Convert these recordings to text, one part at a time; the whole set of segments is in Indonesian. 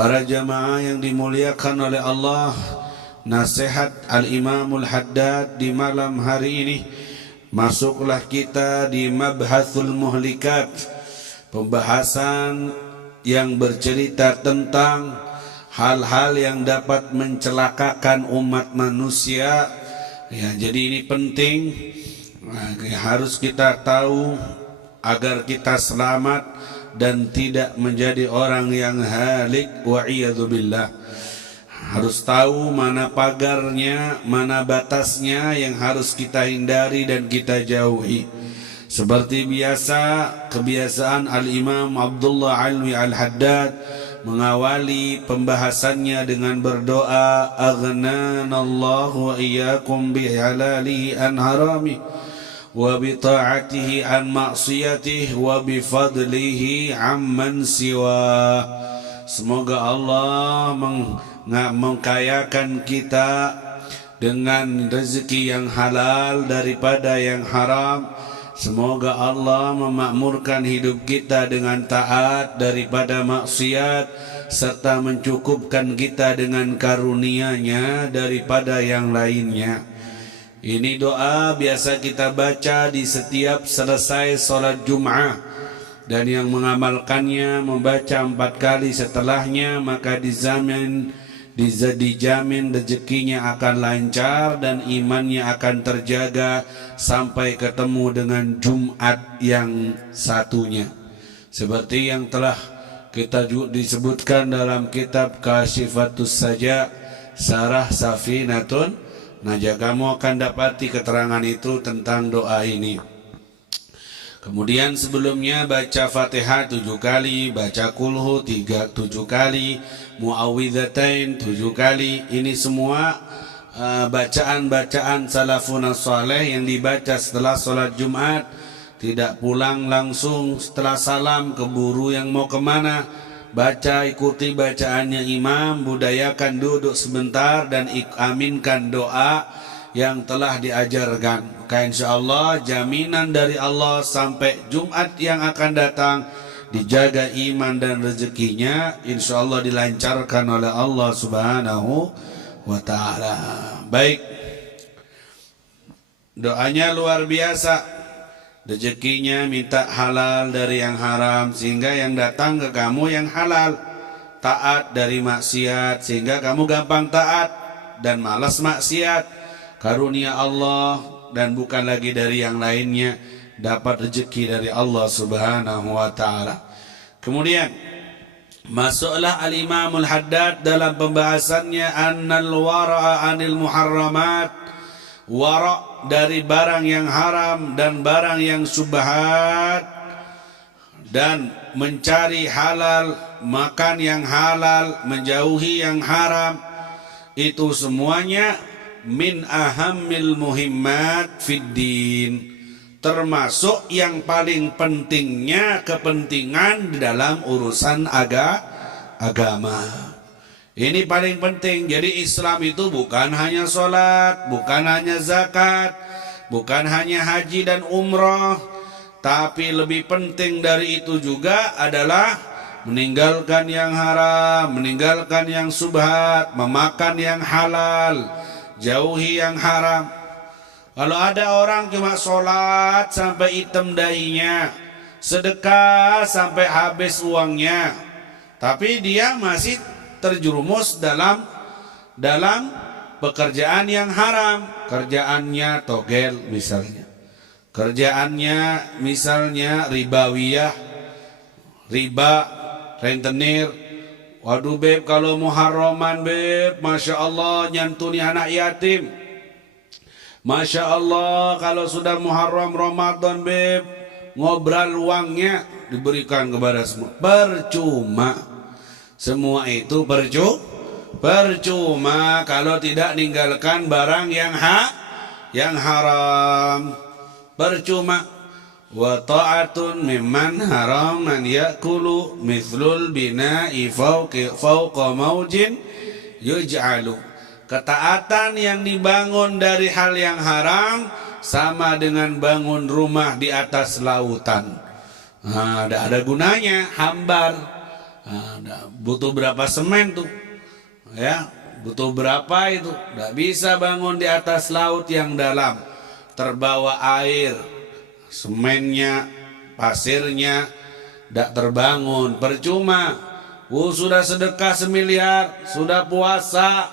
Para jamaah yang dimuliakan oleh Allah, nasihat Al-Imamul Haddad di malam hari ini, masuklah kita di Mabhathul Muhlikat, pembahasan yang bercerita tentang hal-hal yang dapat mencelakakan umat manusia. Ya, jadi ini penting, harus kita tahu agar kita selamat dan tidak menjadi orang yang halik wa'iyadzubillah. Harus tahu mana pagarnya, mana batasnya yang harus kita hindari dan kita jauhi. Seperti biasa, kebiasaan Al-Imam Abdullah Alwi Al-Haddad mengawali pembahasannya dengan berdoa, aghnanallahu wa iyyakum bihalalihi an harami wa bita'atihi an ma'siyatihi wa bifadlihi amman siwa. Semoga Allah mengkayakan kita dengan rezeki yang halal daripada yang haram. Semoga Allah memakmurkan hidup kita dengan taat daripada maksiat, serta mencukupkan kita dengan karunia-Nya daripada yang lainnya. Ini doa biasa kita baca di setiap selesai sholat Jum'ah, dan yang mengamalkannya membaca 4 kali setelahnya, maka dijamin rezekinya akan lancar dan imannya akan terjaga sampai ketemu dengan Jumat yang satunya. Seperti yang telah kita disebutkan dalam kitab Kashifatus Saja, Sarah Safinatun Najah, kamu akan dapati keterangan itu tentang doa ini. Kemudian sebelumnya baca Fatihah 7 kali, baca Kulhu 7 kali, Muawwidzatain 7 kali. Ini semua bacaan-bacaan salafun saleh yang dibaca setelah sholat Jumat. Tidak pulang langsung setelah salam keburu yang mau kemana. Baca, ikuti bacaannya imam, budayakan duduk sebentar dan aminkan doa yang telah diajarkan. Maka insyaallah jaminan dari Allah sampai Jumat yang akan datang, dijaga iman dan rezekinya, insyaallah dilancarkan oleh Allah Subhanahu wa ta'ala. Baik, doanya luar biasa. Rezekinya minta halal dari yang haram, sehingga yang datang ke kamu yang halal. Taat dari maksiat, sehingga kamu gampang taat dan malas maksiat. Karunia Allah dan bukan lagi dari yang lainnya, dapat rezeki dari Allah Subhanahu wa ta'ala. Kemudian masuklah Al-Imamul Haddad dalam pembahasannya annal wara'a anil muharramat, wara' dari barang yang haram dan barang yang subhat, dan mencari halal, makan yang halal, menjauhi yang haram. Itu semuanya min ahammil muhimmat fid din, termasuk yang paling pentingnya kepentingan di dalam urusan agama. Ini paling penting. Jadi Islam itu bukan hanya sholat, bukan hanya zakat, bukan hanya haji dan umrah, tapi lebih penting dari itu juga adalah meninggalkan yang haram, meninggalkan yang subhat, memakan yang halal, jauhi yang haram. Kalau ada orang cuma sholat sampai hitam dahinya, sedekah sampai habis uangnya, tapi dia masih terjerumus dalam pekerjaan yang haram. Kerjaannya togel misalnya, kerjaannya misalnya ribawiyah, riba, rentenir. Waduh beb, kalau muharraman beb, Masya Allah nyantuni anak yatim. Masya Allah kalau sudah Muharram Ramadan beb, ngobral uangnya diberikan kepada semua. Percuma. Semua itu percuma kalau tidak ninggalkan barang yang haram. Percuma. Wa ta'atun mimman haram man ya'kulu mithlul bina'i fawqa maujin yuj'alu. Ketaatan yang dibangun dari hal yang haram sama dengan bangun rumah di atas lautan. Nah, ada gunanya, hambar. Butuh berapa semen tuh? Ya, butuh berapa itu? Tidak bisa bangun di atas laut yang dalam, terbawa air, semennya, pasirnya, tidak terbangun, percuma. Sudah sedekah 1 miliar, sudah puasa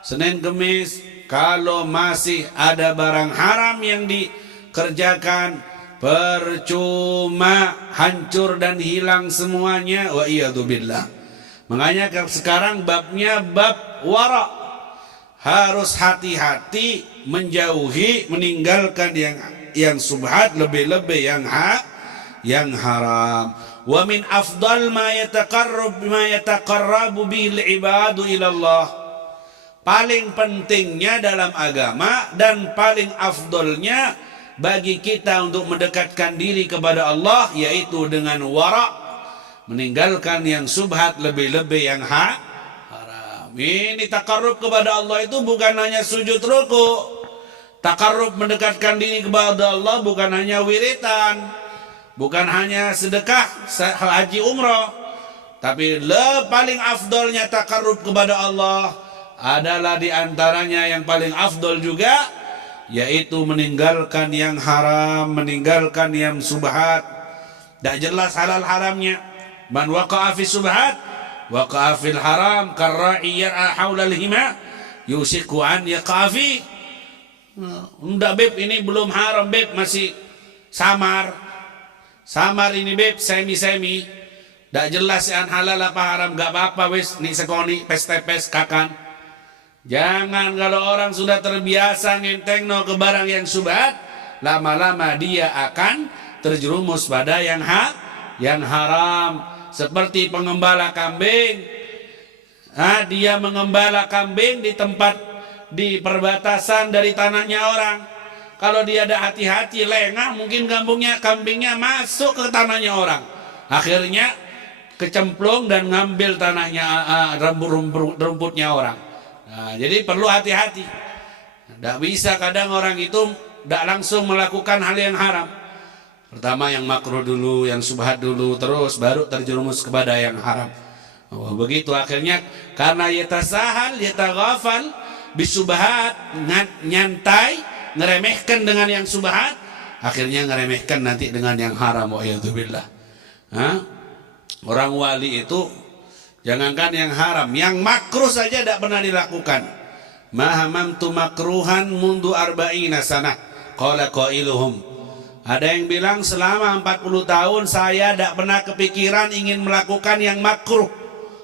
Senin Kemis, kalau masih ada barang haram yang dikerjakan, percuma, hancur dan hilang semuanya. Wa iyadzubillah. Makanya sekarang babnya bab wara. Harus hati-hati menjauhi, meninggalkan yang subhat, lebih-lebih yang haram. Wa min afdal ma yataqarrabu bil ibadu ila Allah. Paling pentingnya dalam agama dan paling afdolnya bagi kita untuk mendekatkan diri kepada Allah yaitu dengan wara, meninggalkan yang subhat, lebih-lebih yang haram. Ini takarrub kepada Allah itu bukan hanya sujud ruku. Takarrub mendekatkan diri kepada Allah bukan hanya wiritan, bukan hanya sedekah, haji umrah, tapi paling afdolnya takarrub kepada Allah adalah diantaranya yang paling afdol juga, yaitu meninggalkan yang haram, meninggalkan yang subhat. Tak jelas halal haramnya. Man waqa'a fi subhat waqa'a fil haram karra'i yar'a haula al-hima yusiku an yaqa'a fi. Enggak beb, ini belum haram beb, masih samar ini beb, semi. Tak jelas yang halal apa haram, gak apa-apa wis, ni sekoni pes-tepes kakan. Jangan kalau orang sudah terbiasa ngentengno ke barang yang subhat, lama-lama dia akan terjerumus pada yang haram. Seperti pengembala kambing. Dia mengembala kambing di tempat, di perbatasan dari tanahnya orang. Kalau dia ada hati-hati, lengah, mungkin kambingnya masuk ke tanahnya orang. Akhirnya kecemplung dan ngambil tanahnya, rumputnya orang. Jadi perlu hati-hati. Tidak bisa kadang orang itu tidak langsung melakukan hal yang haram. Pertama yang makruh dulu, yang subhat dulu, terus baru terjerumus kepada yang haram. Begitu akhirnya karena yatasahal, yataghafal bisubhat, nyantai, ngeremehkan dengan yang subhat, akhirnya ngeremehkan nanti dengan yang haram. Wa'iyadzubillah. Orang wali itu jangankan yang haram, yang makruh saja tidak pernah dilakukan. Mahamamtu makruhan mundu arba'ina sanah qala qailuhum. Ada yang bilang selama 40 tahun saya tidak pernah kepikiran ingin melakukan yang makruh,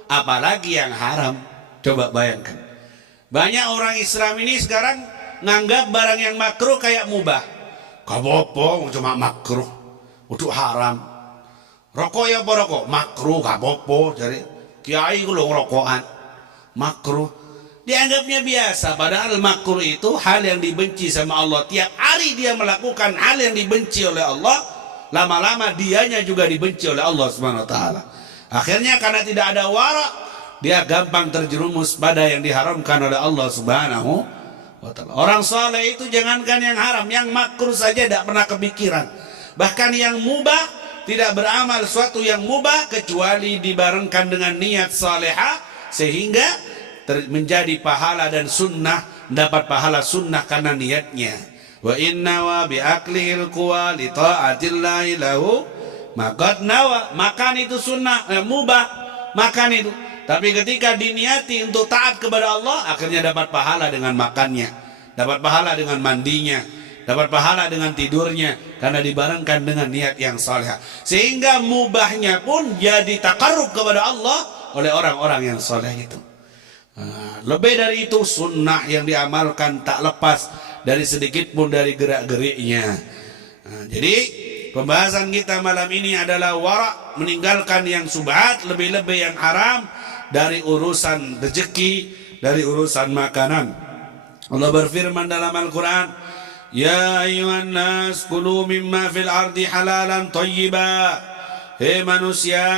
apalagi yang haram. Coba bayangkan. Banyak orang Islam ini sekarang nganggap barang yang makruh kayak mubah. Kabopo cuma makruh, untuk haram. Rokok ya apa rokok? Makruh kabopo. Jadi kiai kalau ngerokokan makruh, dianggapnya biasa, padahal makruh itu hal yang dibenci sama Allah. Tiap hari dia melakukan hal yang dibenci oleh Allah, lama-lama dianya juga dibenci oleh Allah Subhanahu wa taala. Akhirnya karena tidak ada wara, dia gampang terjerumus pada yang diharamkan oleh Allah Subhanahu wa taala. Orang saleh itu jangankan yang haram, yang makruh saja tidak pernah kepikiran. Bahkan yang mubah, tidak beramal suatu yang mubah kecuali dibarengkan dengan niat salihah, sehingga menjadi pahala dan sunnah, dapat pahala sunnah karena niatnya. Wa inna wa bi aklil quwa li ta'atillahi lahu maqad nawa. Makan itu sunnah, mubah, makan itu. Tapi ketika diniati untuk taat kepada Allah, akhirnya dapat pahala dengan makannya, dapat pahala dengan mandinya, dapat pahala dengan tidurnya, karena dibarengkan dengan niat yang saleh. Sehingga mubahnya pun jadi takarrub kepada Allah oleh orang-orang yang saleh itu. Lebih dari itu, sunnah yang diamalkan tak lepas dari sedikit pun dari gerak-geriknya. Jadi pembahasan kita malam ini adalah wara', meninggalkan yang subhat, lebih-lebih yang haram, dari urusan rezeki, dari urusan makanan. Allah berfirman dalam Al-Quran, Ya ayuhan nas kulu mimma fil ardi halalan thayyiba. Hei manusia,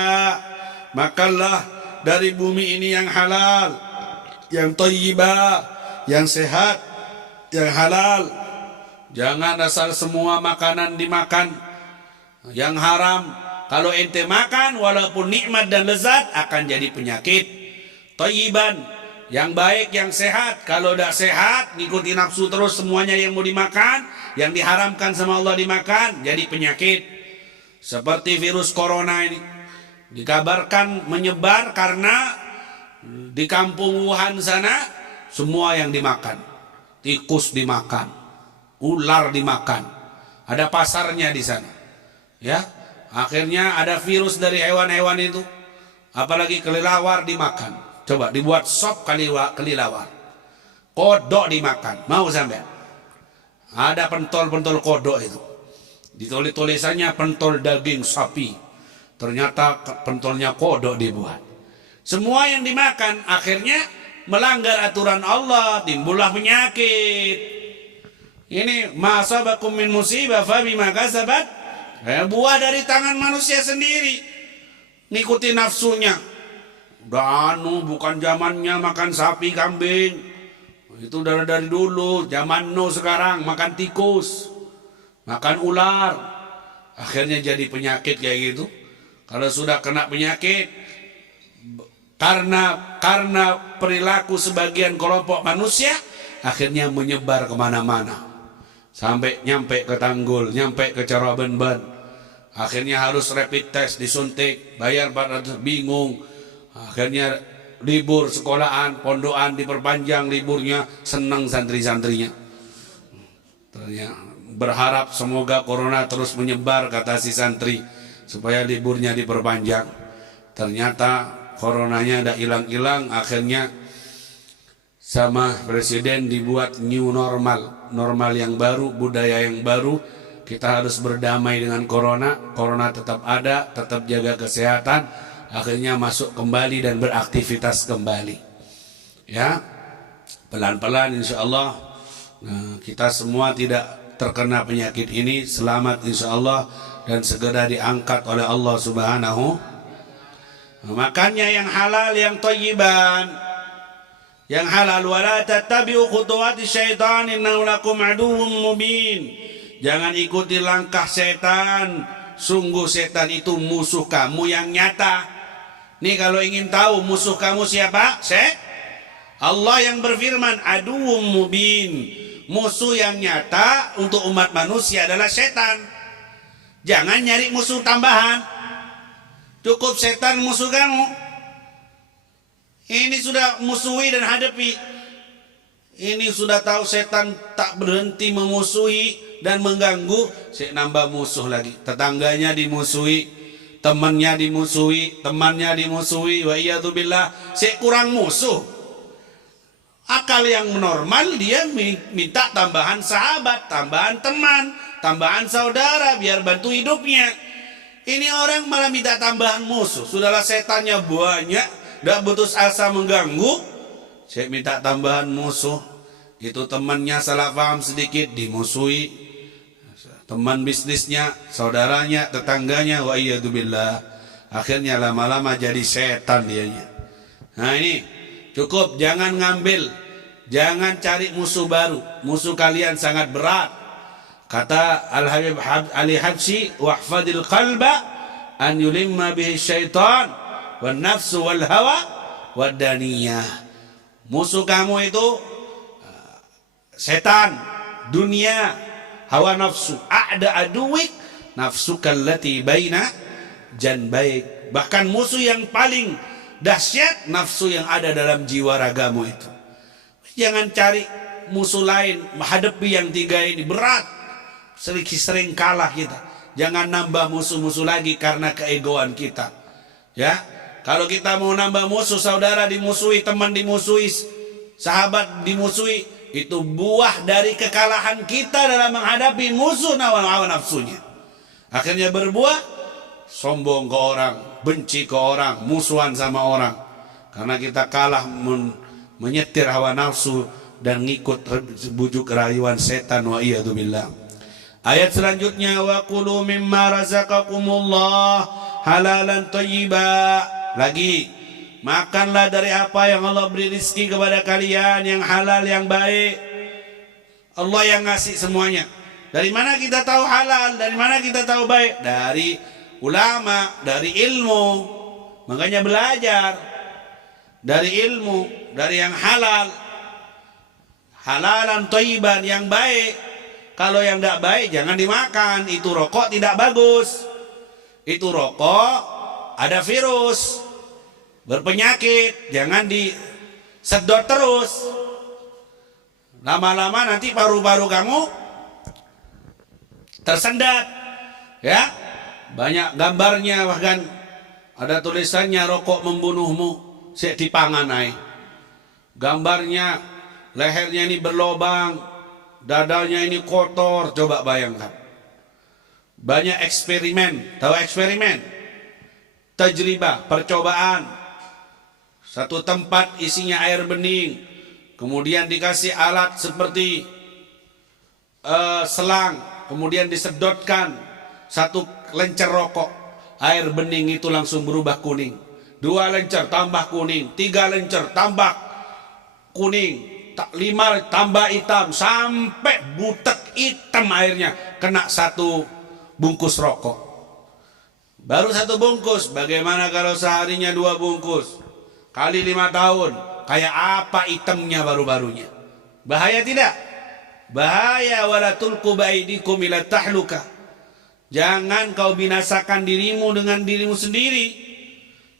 makanlah dari bumi ini yang halal, yang thayyiba, yang sehat, yang halal. Jangan asal semua makanan dimakan. Yang haram, Kalau ente makan walaupun nikmat dan lezat akan jadi penyakit. Thayyiban, yang baik, yang sehat. Kalau tidak sehat, ngikuti nafsu terus semuanya yang mau dimakan, yang diharamkan sama Allah dimakan, jadi penyakit. Seperti virus corona ini dikabarkan menyebar karena di kampung Wuhan sana semua yang dimakan. Tikus dimakan, ular dimakan. Ada pasarnya di sana. Ya, akhirnya ada virus dari hewan-hewan itu. Apalagi kelelawar dimakan. Coba dibuat sop kelelawar. Kodok dimakan. Mau sampai? Ada pentol-pentol kodok itu. Ditulis-tulisannya pentol daging sapi. Ternyata pentolnya kodok dibuat. Semua yang dimakan akhirnya melanggar aturan Allah, timbullah penyakit. Ini ma asabakum min musibah fa bima kasabat, buah dari tangan manusia sendiri. Ngikuti nafsunya. Udah bukan zamannya makan sapi kambing. Itu dari dulu, zaman sekarang makan tikus, makan ular. Akhirnya jadi penyakit kayak gitu. Kalau sudah kena penyakit karena perilaku sebagian kelompok manusia, akhirnya menyebar kemana-mana sampai nyampe ke Tanggul, nyampe ke Carabenban. Akhirnya harus rapid test, disuntik, bayar 400, bingung. Akhirnya libur sekolahan, pondokan diperpanjang liburnya, senang santri-santrinya. Berharap semoga corona terus menyebar, kata si santri, supaya liburnya diperpanjang. Ternyata coronanya ada hilang-hilang. Akhirnya sama presiden dibuat new normal, normal yang baru, budaya yang baru. Kita harus berdamai dengan corona. Corona tetap ada, tetap jaga kesehatan. Akhirnya masuk kembali dan beraktivitas kembali. Ya, pelan-pelan insya Allah. Nah, kita semua tidak terkena penyakit ini, selamat insya Allah, dan segera diangkat oleh Allah Subhanahu. Makannya yang halal, yang thayyiban, yang halal. Wala tattabi'u khutuwati syaitan innahu lakum aduwwum mubin. Jangan ikuti langkah setan, sungguh setan itu musuh kamu yang nyata. Nih kalau ingin tahu musuh kamu siapa? Allah yang berfirman aduwwum mubin. Musuh yang nyata untuk umat manusia adalah setan. Jangan nyari musuh tambahan. Cukup setan musuh kamu. Ini sudah musuhi dan hadapi. Ini sudah tahu setan tak berhenti memusuhi dan mengganggu, saya nambah musuh lagi. Tetangganya dimusuhi, temannya dimusuhi, temannya dimusuhi. Wa iyadzubillah, saya kurang musuh. Akal yang normal dia minta tambahan sahabat, tambahan teman, tambahan saudara biar bantu hidupnya. Ini orang malah minta tambahan musuh. Sudahlah setannya banyak, tidak putus asa mengganggu, saya minta tambahan musuh. Itu temannya salah paham sedikit, dimusuhi. Teman bisnisnya, saudaranya, tetangganya, wa iyadzubillah. Akhirnya lama-lama jadi setan dianya. Nah ini cukup, jangan ngambil, jangan cari musuh baru. Musuh kalian sangat berat. Kata Al-Habib Ali Habsyi, wahfadil qalba an yulimma bihi syaitan wan nafsu wal hawa wad daniyah. Musuh kamu itu setan, dunia, hawa nafsu. A'da aduwik nafsuka allati baina janbaik. Bahkan musuh yang paling dahsyat nafsu yang ada dalam jiwa ragamu itu. Jangan cari musuh lain, menghadapi yang tiga ini berat. Sering kalah kita. Jangan nambah musuh-musuh lagi karena keegoan kita. Ya, kalau kita mau nambah musuh, saudara dimusuhi, teman dimusuhi, sahabat dimusuhi, itu buah dari kekalahan kita dalam menghadapi musuh hawa nafsunya. Akhirnya berbuah sombong ke orang, benci ke orang, musuhan sama orang. Karena kita kalah menyetir hawa nafsu dan ngikut bujuk rayuan setan, wa iyadzubillah. Ayat selanjutnya, wa kulu mimma razaqakumullah halalan thayyiba. Lagi, makanlah dari apa yang Allah beri rezeki kepada kalian, yang halal, yang baik. Allah yang ngasih semuanya. Dari mana kita tahu halal? Dari mana kita tahu baik? Dari ulama, dari ilmu. Makanya belajar dari ilmu, dari yang halal. Halalan thayyiban, yang baik. Kalau yang tidak baik jangan dimakan. Itu rokok tidak bagus. Itu rokok ada virus, berpenyakit, jangan disedot terus. Lama-lama nanti paru-paru kamu tersendat. Ya, banyak gambarnya, bahkan ada tulisannya rokok membunuhmu, sik dipangan ae. Gambarnya lehernya ini berlobang, dadanya ini kotor, coba bayangkan. Banyak eksperimen, tahu eksperimen? Tajribah, percobaan. Satu tempat isinya air bening, kemudian dikasih alat seperti selang, kemudian disedotkan satu lencer rokok, air bening itu langsung berubah kuning. 2 lencer tambah kuning, 3 lencer tambah kuning, 5 tambah hitam, sampai butek hitam airnya, kena satu bungkus rokok. Baru 1 bungkus, bagaimana kalau seharinya 2 bungkus? Kali 5 tahun, kayak apa hitamnya baru-barunya? Bahaya tidak? Bahaya. Wala tulqu baidikum ila tahluka. Jangan kau binasakan dirimu dengan dirimu sendiri.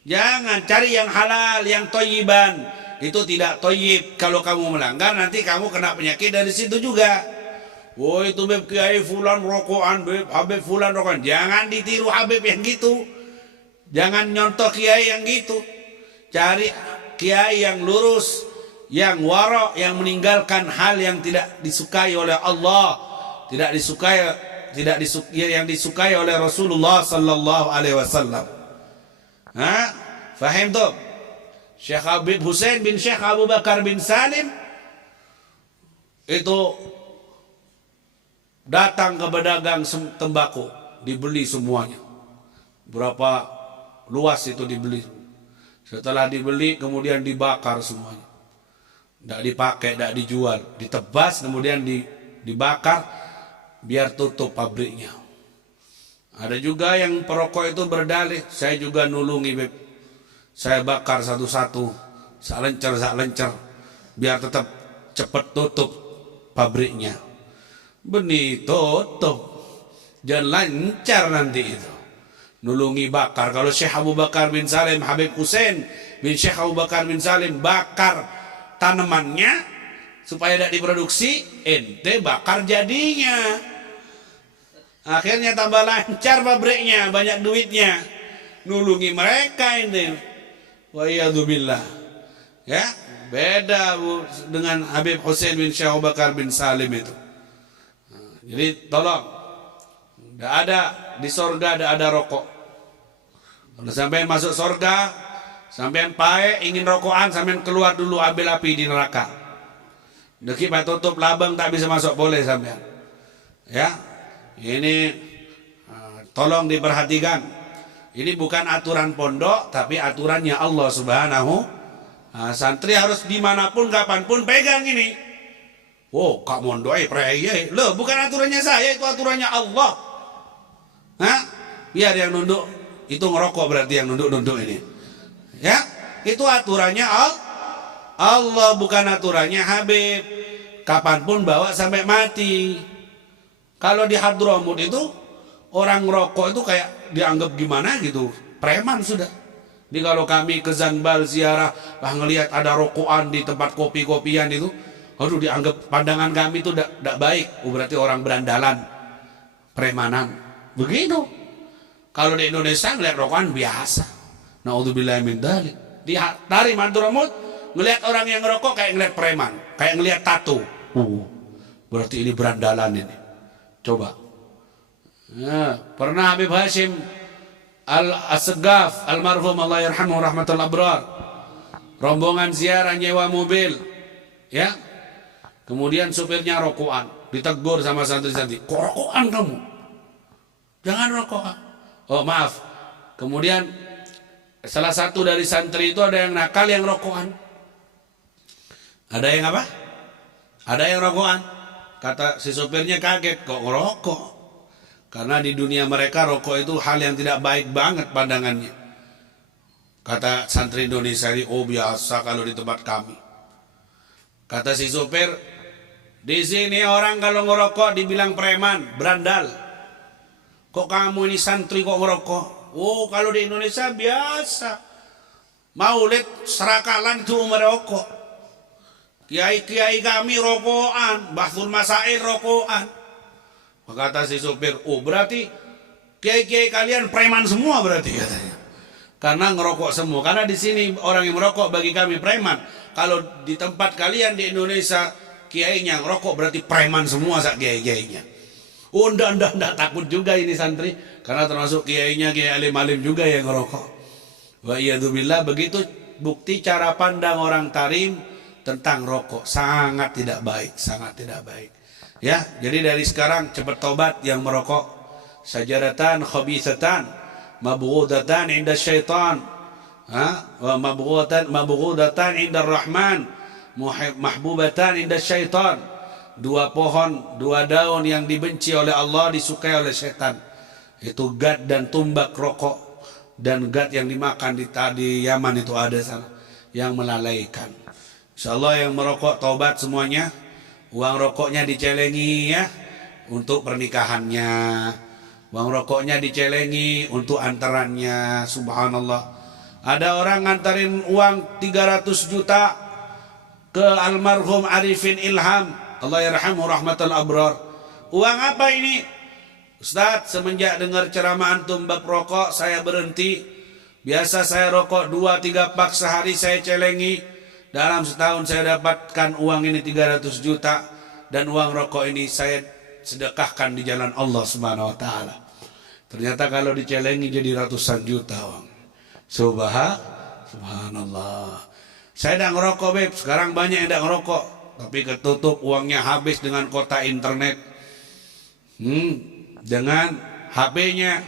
Jangan, cari yang halal, yang thayyiban. Itu tidak thayyib. Kalau kamu melanggar, nanti kamu kena penyakit dari situ juga. Oh, itu Habib Kiai fulan rokokan, Habib fulan rokokan. Jangan ditiru Habib yang gitu. Jangan nyontoh kiai yang gitu. Cari kiai yang lurus, yang wara, yang meninggalkan hal yang tidak disukai oleh Allah, yang disukai oleh Rasulullah sallallahu alaihi wasallam. Faham tuh? Syekh Habib Husain bin Syekh Abu Bakar bin Salim itu datang ke pedagang tembakau, dibeli semuanya. Berapa luas itu dibeli. Setelah dibeli kemudian dibakar semuanya. Tidak dipakai, tidak dijual, ditebas kemudian dibakar biar tutup pabriknya. Ada juga yang perokok itu berdalih, saya juga nulungi Beb. Saya bakar satu-satu, salencer, biar tetap cepat tutup pabriknya. Benih tutup, jangan lancar nanti itu. Nulungi bakar. Kalau Syekh Abu Bakar bin Salim, Habib Husain bin Syekh Abu Bakar bin Salim bakar tanamannya supaya tidak diproduksi, ente bakar jadinya. Akhirnya tambah lancar pabriknya, banyak duitnya. Nulungi mereka ini. Wa iyadzubillah. Ya, beda Bu dengan Habib Husain bin Syekh Abu Bakar bin Salim itu. Jadi tolong, tidak ada di sorga, tidak ada rokok. Kalau sampai masuk sorga, sampai pae ingin rokokan, sampai keluar dulu ambil api di neraka. Deki pak tutup labang tak bisa masuk, boleh sampai. Ya, ini tolong diperhatikan. Ini bukan aturan pondok, tapi aturannya Allah Subhanahu. Santri harus dimanapun, kapanpun pegang ini. Oh, kak mondoi preye. Loh, bukan aturannya saya, itu aturannya Allah. Biar yang nunduk itu ngerokok, berarti yang nunduk ini. Ya, itu aturannya Allah, bukan aturannya Habib. Kapanpun bawa sampai mati. Kalau di Hadramut itu orang ngerokok itu kayak dianggap gimana gitu, preman sudah. Jadi kalau kami ke Zanbal ziarah, ngelihat ada rokokan di tempat kopi-kopian itu, aduh, dianggap pandangan kami itu tidak baik. Berarti orang berandalan, premanan. Begitu. Kalau di Indonesia ngelihat rokokan biasa. Naudzubillahi min dzalik. Di Hadramut ngelihat orang yang ngerokok kayak ngelihat preman, kayak ngelihat tato. Berarti ini berandalan ini. Coba. Pernah Habib Hashim Al-Asgaf almarhum Allah yarhamu rahmatul abrar, rombongan ziarah nyewa mobil, ya. Kemudian supirnya rokokan, ditegur sama santri-santri, kok rokokan kamu? Jangan rokokan. Oh maaf. Kemudian salah satu dari santri itu ada yang nakal, yang rokokan. Ada yang apa? Ada yang rokokan. Kata si supirnya kaget, kok ngerokok? Karena di dunia mereka rokok itu hal yang tidak baik banget pandangannya. Kata santri Indonesia ini, oh biasa kalau di tempat kami. Kata si supir, di sini orang kalau ngerokok dibilang preman, berandal. Kok kamu ini santri kok ngerokok? Oh kalau di Indonesia biasa. Maulid serakalan itu merokok. Kiai-kiai kami rokokan, bahsul masail rokokan. Kata si supir, oh berarti kiai-kiai kalian preman semua berarti katanya. Karena ngerokok semua. Karena di sini orang yang merokok bagi kami preman. Kalau di tempat kalian di Indonesia kiainya ngerokok berarti preman semua sak kiai-kiainya. Oh ndak takut juga ini santri. Karena termasuk kiainya kiai alim-alim juga yang ngerokok. Wa iyadzubillah, begitu bukti cara pandang orang tarim tentang rokok. Sangat tidak baik, sangat tidak baik. Ya, jadi dari sekarang cepat tobat yang merokok. Sajaratan khabithatan mabghudatan inda syaitan, wa mabghudatan inda rahman, mahbubatan inda syaitan. Dua pohon, dua daun yang dibenci oleh Allah, disukai oleh syaitan. Itu gad dan tumbak rokok. Dan gad yang dimakan di Yaman itu ada sana, yang melalaikan. Insyaallah yang merokok taubat semuanya. Uang rokoknya dicelengi ya untuk pernikahannya. Uang rokoknya dicelengi untuk antarannya. Subhanallah. Ada orang ngantarin uang 300 juta ke almarhum Arifin Ilham, Allah yarhamu rahmatal abrar. Uang apa ini? Ustaz, semenjak dengar ceramah antum bab rokok saya berhenti. Biasa saya rokok 2-3 pak sehari saya celengi. Dalam setahun saya dapatkan uang ini 300 juta. Dan uang rokok ini saya sedekahkan di jalan Allah Subhanahu wa ta'ala. Ternyata kalau dicelengi jadi ratusan juta uang. Subhanallah. Saya tidak ngerokok beb. Sekarang banyak yang tidak ngerokok. Tapi ketutup uangnya habis dengan kota internet. Dengan HP-nya.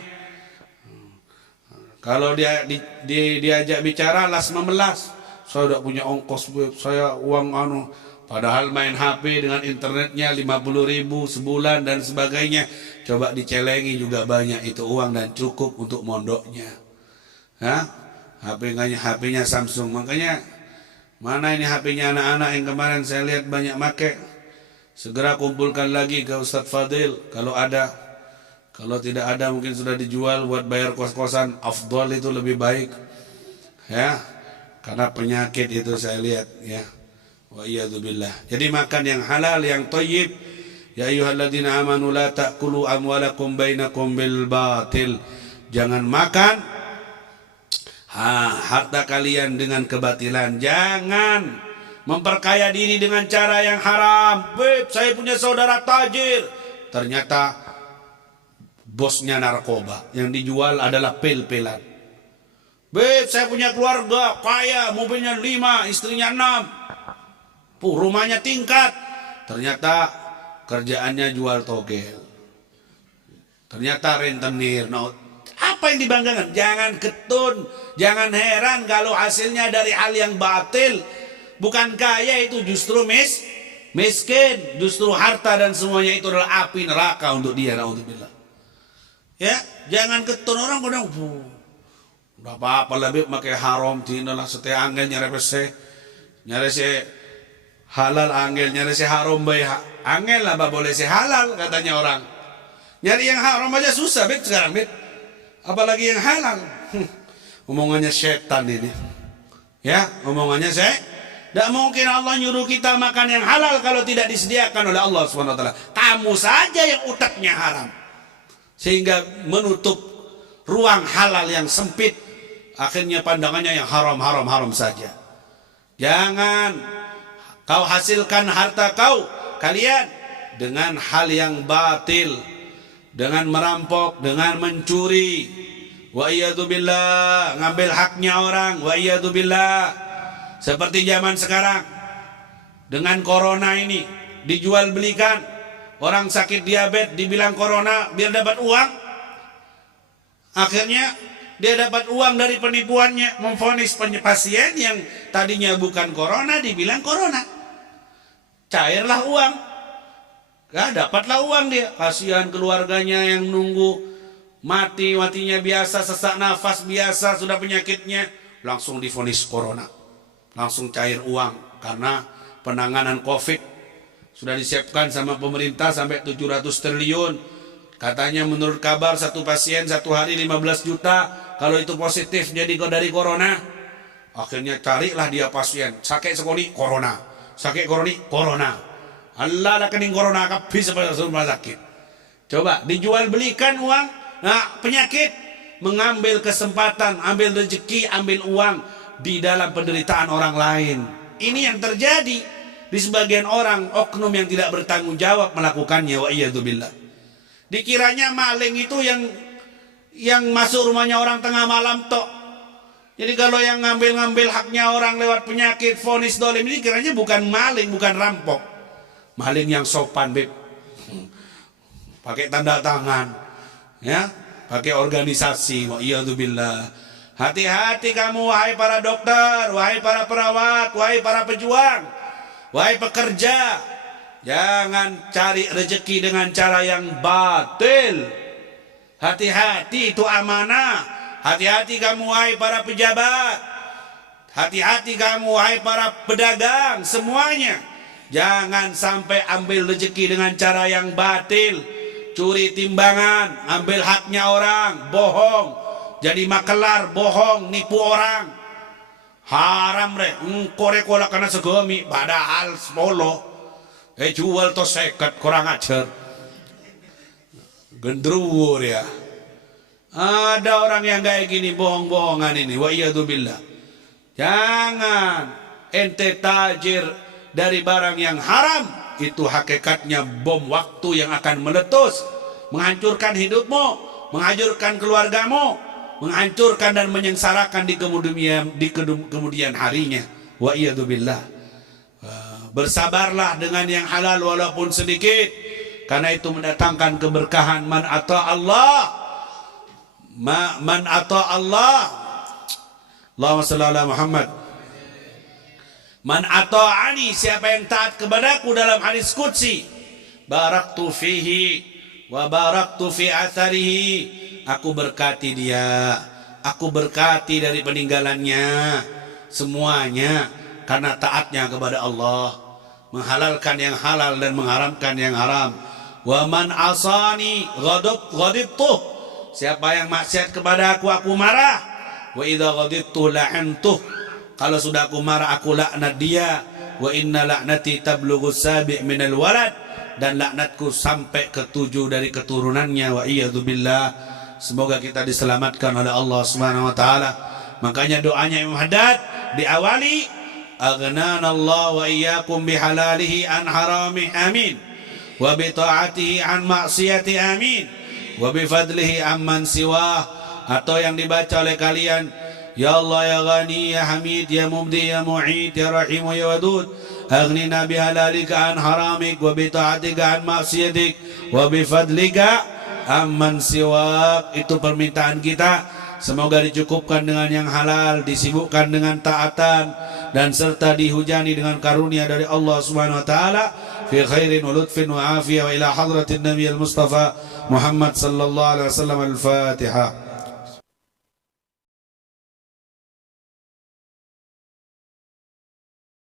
Kalau dia diajak bicara las memelas. Saya tidak punya ongkos, saya uang padahal main HP dengan internetnya 50.000 sebulan dan sebagainya. Coba dicelengi juga banyak itu uang dan cukup untuk mondoknya. HP-nya Samsung. Makanya mana ini HP-nya anak-anak yang kemarin saya lihat banyak make. Segera kumpulkan lagi ke Ustadz Fadil kalau ada. Kalau tidak ada mungkin sudah dijual buat bayar kos-kosan. Afdol itu lebih baik. Ya. Karena penyakit itu saya lihat ya. Wa iyadzubillah. Jadi makan yang halal, yang thayyib. Ya ayyuhalladzina amanu la ta'kulu amwalakum bainakum bil batil. Jangan makan harta kalian dengan kebatilan. Jangan memperkaya diri dengan cara yang haram. Beb, saya punya saudara tajir. Ternyata bosnya narkoba. Yang dijual adalah pil-pilan. Beb, saya punya keluarga kaya, mobilnya 5, istrinya 6, rumahnya tingkat. Ternyata kerjaannya jual togel. Ternyata rentenir. Nah, apa yang dibanggakan? Jangan ketun, jangan heran kalau hasilnya dari hal yang batil. Bukan kaya itu justru miskin, justru harta dan semuanya itu adalah api neraka untuk dia. Naudzubillah. Ya, jangan ketun orang kadang. Udah apa-apa lebih pakai haram tinalah setiap angel nyari se halal angel nyari se haram bae angel lah boleh se halal katanya orang. Nyari yang haram aja susah bet sekarang bet. Apalagi yang halal. Omongannya setan ini. Ya, omongannya tidak mungkin Allah nyuruh kita makan yang halal kalau tidak disediakan oleh Allah SWT. Kamu saja yang utaknya haram. Sehingga menutup ruang halal yang sempit. Akhirnya pandangannya yang haram saja. Jangan kau hasilkan harta kalian dengan hal yang batil, dengan merampok, dengan mencuri. Wa iyadzubillah, ngambil haknya orang. Wa iyadzubillah. Seperti zaman sekarang dengan corona ini dijual belikan. Orang sakit diabetes dibilang corona biar dapat uang. Akhirnya dia dapat uang dari penipuannya, memvonis pasien yang tadinya bukan corona dibilang corona. Cairlah uang. dapatlah uang dia. Kasihan keluarganya yang nunggu matinya biasa, sesak nafas biasa, sudah penyakitnya, langsung divonis corona, langsung cair uang karena penanganan COVID sudah disiapkan sama pemerintah sampai 700 triliun. Katanya menurut kabar satu pasien satu hari 15 juta kalau itu positif jadi dari corona. Akhirnya carilah dia pasien sakit sekali corona, sakit corona. Allah lah kening corona kabeh seperti rumah sakit. Coba dijual belikan uang. Nah, penyakit mengambil kesempatan, ambil rezeki, ambil uang di dalam penderitaan orang lain. Ini yang terjadi di sebagian orang, oknum yang tidak bertanggung jawab melakukannya. Wa iyadzubillah. Dikiranya maling itu yang masuk rumahnya orang tengah malam tok. Jadi kalau yang ngambil haknya orang lewat penyakit, vonis dolim, ini kiranya bukan maling, bukan rampok. Maling yang sopan, beb. Pakai tanda tangan, ya, pakai organisasi. Wa iyadzubillah. Hati-hati kamu wahai para dokter, wahai para perawat, wahai para pejuang, wahai pekerja. Jangan cari rezeki dengan cara yang batil. Hati-hati, itu amanah. Hati-hati kamu wahai para pejabat. Hati-hati kamu wahai para pedagang, semuanya. Jangan sampai ambil rezeki dengan cara yang batil. Curi timbangan, ambil haknya orang, bohong, jadi makelar, bohong, nipu orang. Haram re, kola karena segemi, padahal 10. Jual to 50, kurang ajar. Gendruwo ya. Ada orang yang kayak gini, bohong-bohongan ini. Wa iyadzubillah. Jangan ente tajir dari barang yang haram. Itu hakikatnya bom waktu yang akan meletus, menghancurkan hidupmu, menghancurkan keluargamu, menghancurkan dan menyengsarakan di kemudian harinya. Wa iyadzubillah. Bersabarlah dengan yang halal walaupun sedikit, karena itu mendatangkan keberkahan. Man ata Allah, man ata Allah. Allahumma shalli ala Muhammad. Man ata'ani, siapa yang taat kepadaku dalam hadis qudsi, baraktu fihi wa baraktu fi atharihi, aku berkati dia, aku berkati dari peninggalannya semuanya, karena taatnya kepada Allah, menghalalkan yang halal dan mengharamkan yang haram. Wa man asani ghadibtuh, siapa yang maksiat kepada aku marah. Wa idza ghadibtu la'antuh, kalau sudah aku marah aku laknat dia. Wa inna laknati tablughu sabi' minal walad, dan laknatku sampai ke-7 dari keturunannya. Wa iyadzubillah. Semoga kita diselamatkan oleh Allah Subhanahu wa taala. Makanya doanya Imam Haddad diawali, aghnana Allah wa iyyakum bihalalihi an haramih, amin, wa bi ta'atihi an maksiyati, amin, wa bi fadlihi amman siwah. Atau yang dibaca oleh kalian, Ya Allah ya Ghani ya Hamid ya Mubdi ya Mu'id ya Rahim ya Wadud, aghnina bihalalika an haramik wa bi ta'atika an maksiatik wa bi fadlika amman siwak. Itu permintaan kita. Semoga dicukupkan dengan yang halal, disibukkan dengan taatan, dan serta dihujani dengan karunia dari Allah Subhanahu wa taala fi khairin wa lutfin wa afiyah, wa ila hadratin Nabi al-Mustafa Muhammad sallallahu alaihi wasallam. Al-Fatihah.